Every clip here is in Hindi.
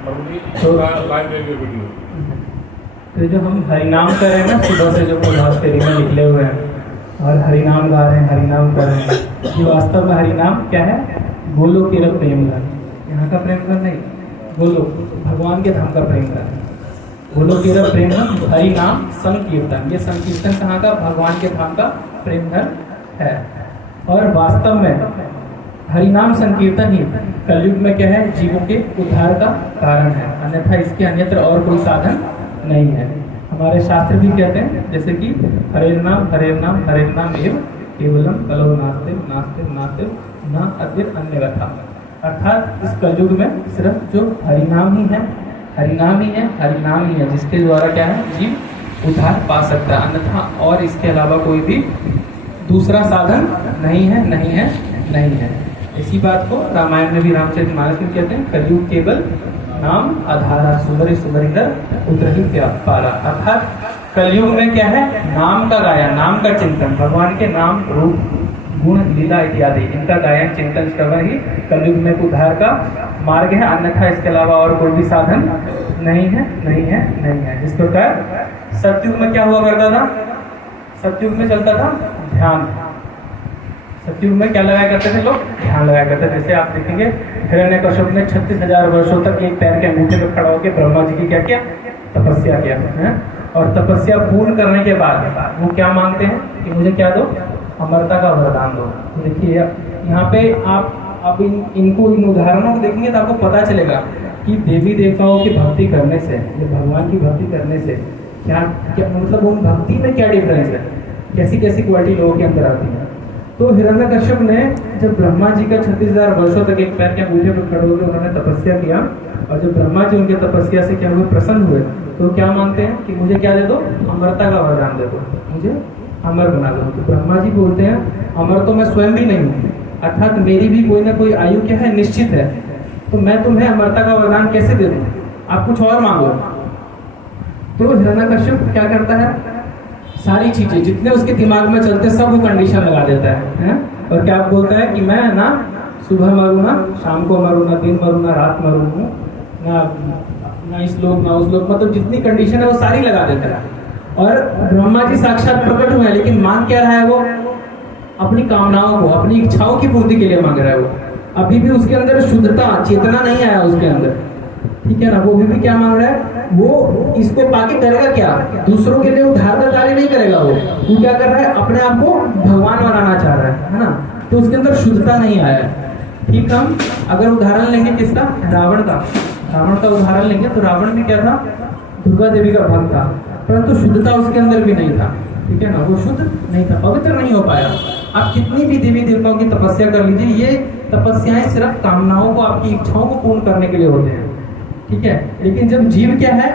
तो जो हम हरिनाम कर रहे हैं ना, सुबह से जो प्रभात फेरी में निकले हुए हैं और हरिनाम गा रहे हैं, हरिनाम कर रहे हैं, ये वास्तव में हरिनाम क्या है? गोलोक के प्रेम गान, यहाँ का प्रेम गान नहीं, गोलोक भगवान के धाम का प्रेम गान। गोलोक के प्रेम गान हरिनाम संकीर्तन, ये संकीर्तन कहाँ का? भगवान के धाम का प्रेम गान है। और वास्तव में हरिनाम संकीर्तन ही कलयुग में क्या है? जीवों के उद्धार का कारण है, अन्यथा इसके अन्यत्र और कोई साधन नहीं है। हमारे शास्त्र भी कहते हैं जैसे कि हरे नाम एव केवलम कलो नास्ते नास्ते नास्ते न अद्वित अन्य कथा। अर्थात इस कलयुग में सिर्फ जो हरिनाम ही है, हरिनाम ही है, हरिनाम ही है, जिसके द्वारा क्या है? जीव उद्धार पा सकता है, अन्यथा और इसके अलावा कोई भी दूसरा साधन नहीं है, नहीं है, नहीं है। इसी बात को रामायण में भी रामचरितमानस में कहते हैं, कलयुग केवल नाम आधारा, सुमरि सुमरिंदर उतरहि पारा। अर्थात कलयुग में क्या है? नाम का गायन, नाम का चिंतन, भगवान के नाम रूप गुण लीला इत्यादि इनका गायन चिंतन करना ही कलयुग में उद्धार का मार्ग है, अन्यथा इसके अलावा और कोई भी साधन नहीं है, नहीं है, नहीं है। इस प्रकार सतयुग में क्या हुआ करता था? सतयुग में चलता था ध्यान। सतयुग में क्या लगाया करते थे लोग? ध्यान लगाया करते थे। जैसे आप देखेंगे हिरण्यकश्यप ने 36,000 वर्षों तक एक पैर के अंगूठे पर खड़ा होकर ब्रह्मा जी की क्या किया? तपस्या किया है। और तपस्या पूर्ण करने के बाद वो क्या मांगते हैं कि मुझे क्या दो? अमरता का वरदान दो। तो देखिए यहाँ पे आप इनको इन उदाहरणों को देखेंगे तो आपको पता चलेगा कि देवी देवताओं की भक्ति करने से, भगवान की भक्ति करने से क्या क्या मतलब उन भक्ति में क्या डिफरेंस है, कैसी कैसी क्वालिटी लोगों के अंदर आती है। तो हिरण्यकश्यप ने जब ब्रह्मा जी का 36,000 वर्षों तक एक पैर के अंगूठे पर खड़े होकर उन्होंने तपस्या किया, और जब ब्रह्मा जी उनके तपस्या से क्या हुए? प्रसन्न हुए, तो क्या मांगते हैं कि मुझे क्या दे दो? अमरता का वरदान दे दो, मुझे अमर बना दो। तो ब्रह्मा जी बोलते हैं अमर तो मैं स्वयं भी नहीं हूँ, अर्थात मेरी भी कोई ना कोई आयु क्या है? निश्चित है, तो मैं तुम्हें अमरता का वरदान कैसे दे दूँ? आप कुछ और मांगो। तो हिरण्यकश्यप क्या करता है? सारी चीजें जितने उसके दिमाग में चलते सब वो कंडीशन लगा देता है? और क्या बोलता है कि मैं ना सुबह मरूँ, ना शाम को मरूँ, ना दिन मरूँ, ना रात मरूँ, ना इस लोग ना उस लोग, मतलब जितनी कंडीशन है वो सारी लगा देता है। और ब्रह्मा जी साक्षात प्रकट हुए हैं, लेकिन मांग क्या रहा है? वो अपनी कामनाओं को, अपनी इच्छाओं की पूर्ति के लिए मांग रहा है। वो अभी भी उसके अंदर शुद्धता, चेतना नहीं आया उसके अंदर, ठीक है ना? वो भी क्या मांग रहा है? वो इसको पाके करेगा क्या? दूसरों के लिए उद्धार का कार्य नहीं करेगा। वो क्या कर रहा है? अपने आप को भगवान बनाना चाह रहा है ना? तो उसके अंदर शुद्धता नहीं आया। ठीक, हम अगर उदाहरण लेंगे किसका? रावण का। रावण का उदाहरण लेंगे तो रावण भी क्या था? दुर्गा देवी का भक्त था, परंतु शुद्धता उसके अंदर भी नहीं था, ठीक है ना? वो शुद्ध नहीं था, पवित्र नहीं हो पाया। आप कितनी भी देवी देवताओं की तपस्या कर लीजिए, ये तपस्याएं सिर्फ कामनाओं को, आपकी इच्छाओं को पूर्ण करने के लिए होते हैं, ठीक है? लेकिन जब जीव क्या है?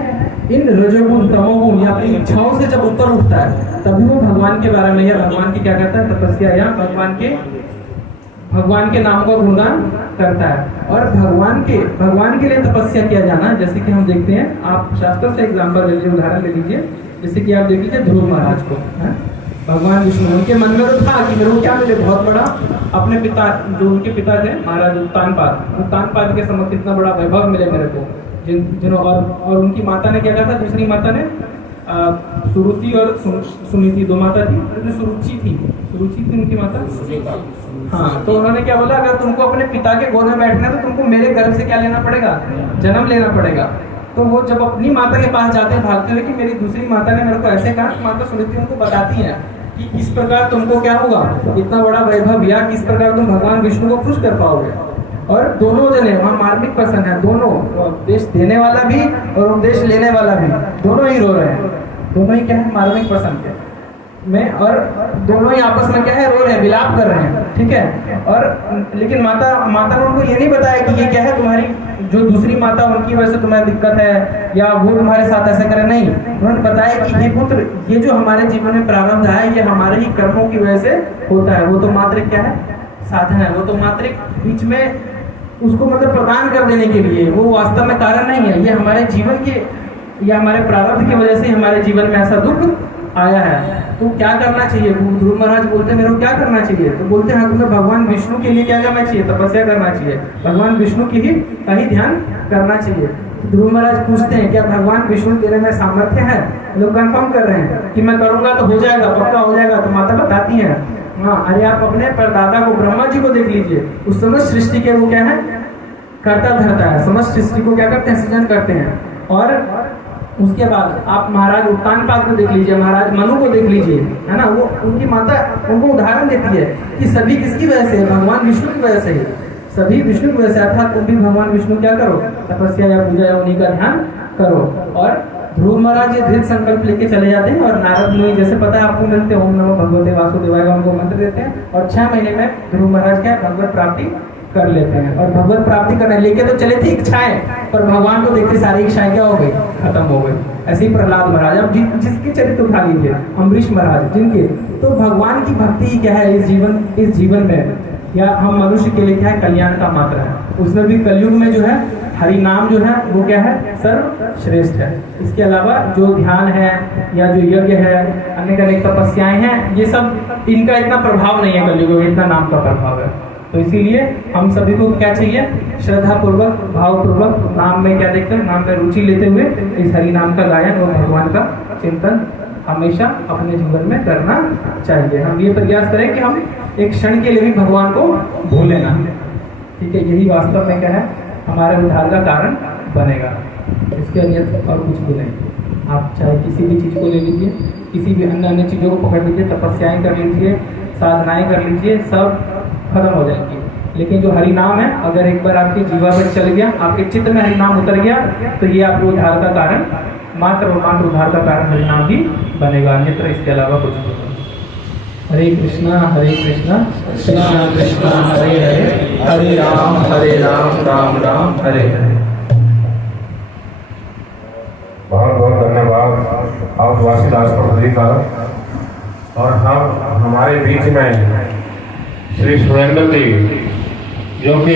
इन रजोगुण तमोगुण या अपनी इच्छाओं से जब ऊपर उठता है, तभी वो भगवान के बारे में या भगवान की क्या करता है? तपस्या या भगवान के नाम का गुणगान करता है। और भगवान के लिए तपस्या किया जाना, जैसे कि हम देखते हैं, आप शास्त्र से एग्जाम्पल ले लीजिए, उदाहरण ले लीजिए। जैसे कि आप देख लीजिए ध्रुव महाराज को, भगवान विष्णु, उनके मन में तो था कि मेरे को क्या मिले? बहुत बड़ा अपने पिता, जो उनके पिता थे महाराज उत्तानपाद के समक्ष इतना बड़ा वैभव मिले मेरे को, और उनकी माता ने क्या कहा था? दूसरी माता ने सुरुचि और सुनीति, दो माता थी। जो सुरुचि थी उनकी माता, हाँ, तो उन्होंने क्या बोला? अगर तुमको अपने पिता के गोद में बैठना है तो तुमको मेरे गर्भ से क्या लेना पड़ेगा? जन्म लेना पड़ेगा। तो वो जब अपनी माता के पास जाते हैं भागते हुए कि मेरी दूसरी माता ने मेरे को ऐसे कहा, माता सुनीति उनको बताती है कि किस प्रकार तुमको क्या होगा? इतना बड़ा वैभव, या किस प्रकार तुम भगवान विष्णु को खुश कर पाओगे। और दोनों जने वहाँ मार्मिक पर्सन है, दोनों, उपदेश देने वाला भी और उपदेश लेने वाला भी, दोनों ही रो रहे हैं। दोनों ही क्या है? मार्मिक पर्सन के में, और दोनों ही आपस में क्या है? रो रहे हैं, विलाप कर रहे हैं, ठीक है? और लेकिन माता ने उनको ये नहीं बताया कि ये क्या है? तुम्हारी जो दूसरी माता, उनकी वजह से तुम्हारी दिक्कत है, या वो तुम्हारे साथ ऐसे करे, नहीं। उन्होंने बताया कि हे पुत्र, ये जो हमारे जीवन में प्रारब्ध है, ये हमारे ही कर्मों की वजह से होता है। वो तो मात्र क्या है? साधन है। वो तो मात्र बीच में उसको मतलब प्रदान कर देने के लिए, वो वास्तव में कारण नहीं है। ये हमारे जीवन के या हमारे प्रारब्ध की वजह से हमारे जीवन में ऐसा दुख आया है। तो क्या करना चाहिए? ध्रुव महाराज बोलते हैं मेरे को क्या करना चाहिए? तो बोलते हैं तुम्हें भगवान विष्णु के लिए क्या करना चाहिए? तपस्या करना चाहिए, भगवान विष्णु की ही ध्यान करना चाहिए। ध्रुव महाराज पूछते हैं क्या भगवान विष्णु तेरे में सामर्थ्य है? लोग कंफर्म कर रहे हैं कि मैं करूंगा तो हो जाएगा, पक्का हो जाएगा। तो माता बताती है हाँ, अरे आप अपने परदादा को ब्रह्मा जी को देख लीजिए, उस समय सृष्टि के वो क्या है, करता धरता है, समस्त सृष्टि को क्या करते हैं, सृजन करते हैं। और उसके बाद आप महाराज उत्तानपाद को देख लीजिए, महाराज मनु को देख लीजिए, है ना, वो उनकी माता उनको उदाहरण देती है कि सभी किसकी वजह से, भगवान विष्णु की वजह से ही, सभी विष्णु की वजह से। अर्थात तुम भी भगवान विष्णु क्या करो, तपस्या या पूजा या उन्हीं का ध्यान करो। और ध्रुव महाराज ये दृढ़ संकल्प लेके चले जाते हैं और नारद मुनि जैसे पता है आपको मिलते हैं, ओम नमो भगवते वासुदेवाय उनको मंत्र देते हैं और 6 महीने में ध्रुव महाराज क्या भगवत प्राप्ति कर लेते हैं। और भगवत प्राप्ति करने लेके तो चले थे इच्छाएं, पर भगवान को देखते सारी इच्छाएं क्या हो गई, खत्म हो गई। ऐसे ही प्रहलाद महाराज, अब जिसके चरित्र उठा लीजिए, अम्बरीश महाराज जिनके, तो भगवान की भक्ति ही क्या है इस जीवन में, या हम मनुष्य के लिए क्या है, कल्याण का मात्र है। उसमें भी कलयुग में जो है हरि नाम जो है वो क्या है, सर्वश्रेष्ठ है। इसके अलावा जो ध्यान है या जो यज्ञ है, अनेक तपस्याएं हैं, ये सब इनका इतना प्रभाव नहीं है कलयुग में, इतना नाम का प्रभाव है। तो इसीलिए हम सभी को क्या चाहिए, श्रद्धा पूर्वक भाव पूर्वक नाम में क्या देखते हैं, नाम में रुचि लेते हुए इस हरि नाम का गायन और भगवान का चिंतन हमेशा अपने जीवन में करना चाहिए। हम ये प्रयास करें कि हम एक क्षण के लिए भी भगवान को भूलें ना, ठीक है। यही वास्तव में क्या है, हमारे उद्धार का कारण बनेगा, इसके अन्यथा और कुछ भी नहीं। आप चाहे किसी भी चीज़ को ले लीजिए, किसी भी अन्य चीज़ों को पकड़ लीजिए, तपस्याएं कर लीजिए, साधनाएं कर लीजिए, सब खत्म हो जाएगी। लेकिन जो हरि नाम है, अगर एक बार आपके जीवा में चल गया, आपके चित्त में हरि नाम उतर गया, तो ये आपके उद्धार का कारण, मात्र और मात्र उद्धार का कारण हरि नाम ही बनेगा, अन्यत्र इसके अलावा कुछ नहीं। हरे कृष्णा कृष्णा कृष्णा हरे हरे, हरे राम राम राम हरे हरे। बहुत बहुत धन्यवाद आप वासीदास पढ़ी का। और हम हमारे बीच में श्री सुरेंद्र देव जो कि